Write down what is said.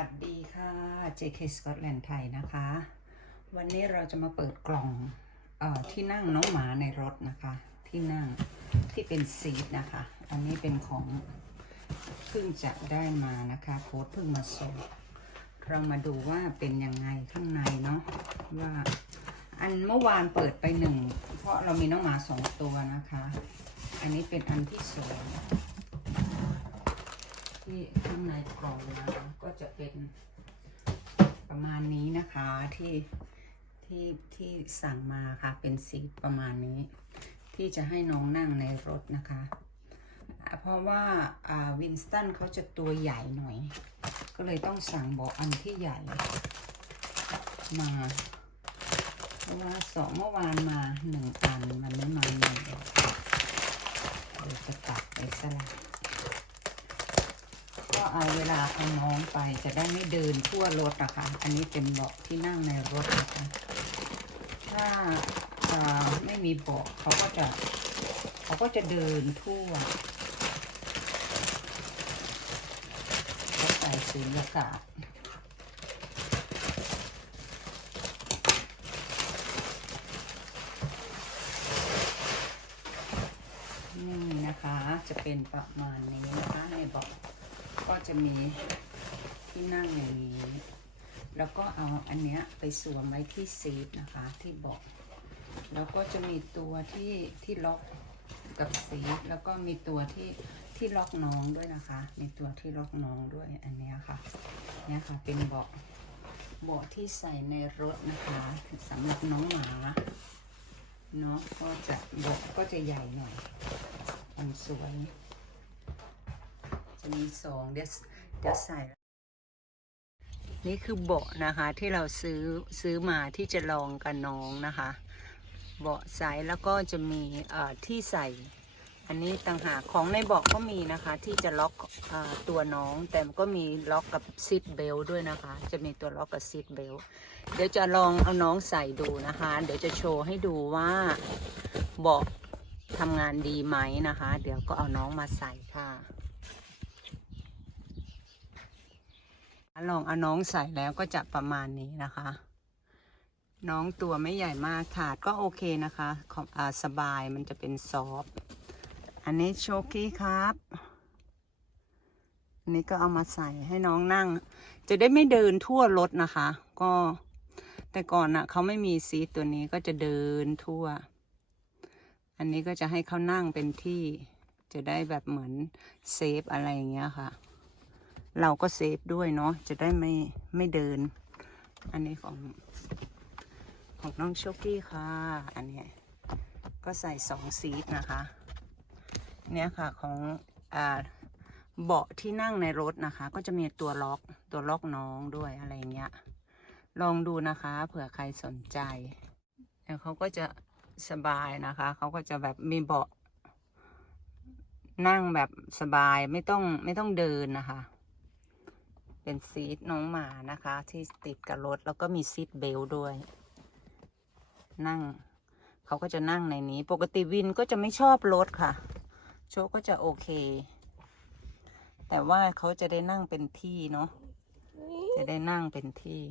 วัสดีค่ะ JK Scotland ไทยนะคะ วันนี้เราจะมาเปิดกล่องอที่นั่งน้องหมาในรถนะคะ ที่นั่งที่เป็นซีทนะคะ อันนี้เป็นของเพิ่งจะได้มานะคะโค้ดเพิ่งมาส่งเรามาดูว่าเป็นยังไงข้างในเนาะว่า อันเมื่อวานเปิดไปหนึ่งเพราะเรามีน้องหมาสองตัวนะคะ อันนี้เป็นอันที่สอง ที่ข้างในกล่องนะก็จะเป็นประมาณนี้นะคะที่ที่ที่สั่งมาค่ะเป็นสีประมาณนี้ ที่จะให้น้องนั่งในรถนะคะ เพราะว่าวินสตันเขาจะตัวใหญ่หน่อย ก็เลยต้องสั่งเบอกอันที่ใหญ่มาเพราะว่าสองเมื่อวานมาหนึ่งอันมันไม่มาหนึ่งเดี๋ยวจะตัดไปซะละก็ เอาเวลาเอาน้องไปจะได้ไม่เดินทั่วรถนะคะ อันนี้เป็นเบาะที่นั่งในรถนะคะ ถ้าไม่มีเบาะเขาก็จะเขาก็จะเดินทั่วเขาใส่สูญญากาศนี่นะคะจะเป็นประมาณนี้นะคะในเบาะ ก็จะมีที่นั่งอย่างนี้ แล้วก็เอาอันเนี้ยไปสวมไว้ที่ซีทนะคะที่เบาะแล้วก็จะมีตัวที่ที่ล็อกกับซีทแล้วก็มีตัวที่ที่ล็อกน้องด้วยนะคะ มีตัวที่ล็อกน้องด้วยอันเนี้ยค่ะเนี่ยค่ะเป็นเบาะเบาะที่ใส่ในรถนะคะสำหรับน้องหมาเนาะก็จะเบกก็จะใหญ่หน่อยมันสวย จะมีสองเดี๋ยวเดี๋ยวใส่ นี่คือเบาะนะคะที่เราซื้อซื้อมาที่จะลองกับน้องนะคะ เบาะใสแล้วก็จะมีที่ใส่ อันนี้ต่างหากของในเบาะก็มีนะคะ ที่จะล็อกอตัวน้อง แต่ก็มีล็อกกับซิทเบลด้วยนะคะ จะมีตัวล็อกกับซิทเบลเดี๋ยวจะลองเอาน้องใส่ดูนะคะ เดี๋ยวจะโชว์ให้ดูว่าเบาะทำงานดีไหมนะคะ เดี๋ยวก็เอาน้องมาใส่ค่ะ ลองเอาน้องใส่แล้วก็จะประมาณนี้นะคะ น้องตัวไม่ใหญ่มากถาดก็โอเคนะคะของอาสบายมันจะเป็นซอฟอันนี้โชกี้ครับอันนี้ก็เอามาใส่ให้น้องนั่ง จะได้ไม่เดินทั่วรถนะคะ ก็แต่ก่อนน่ะเขาไม่มีซีทตัวนี้ก็จะเดินทั่ว อันนี้ก็จะให้เขานั่งเป็นที่ จะได้แบบเหมือนเซฟอะไรอย่างเงี้ยค่ะ เราก็เซฟด้วยเนาะจะได้ไม่ไม่เดิน อันนี้ของของน้องโชกี้ค่ะ อันนี้ก็ใส่สองซีทนะคะเนี่ยค่ะของอ่าเบาะที่นั่งในรถนะคะ ก็จะมีตัวล็อกตัวล็อกน้องด้วยอะไรเงี้ยลองดูนะคะ เผื่อใครสนใจแล้วเขาก็จะสบายนะคะเขาก็จะแบบมีเบาะนั่งแบบสบายไม่ต้องไม่ต้องเดินนะคะ เป็นซีทน้องหมานะคะ ที่ติดกับรถแล้วก็มีซีทเบลต์ด้วย นั่ง เขาก็จะนั่งในนี้ ปกติวินก็จะไม่ชอบรถค่ะ โชก็จะโอเค แต่ว่าเขาจะได้นั่งเป็นที่เนาะจะได้นั่งเป็นที่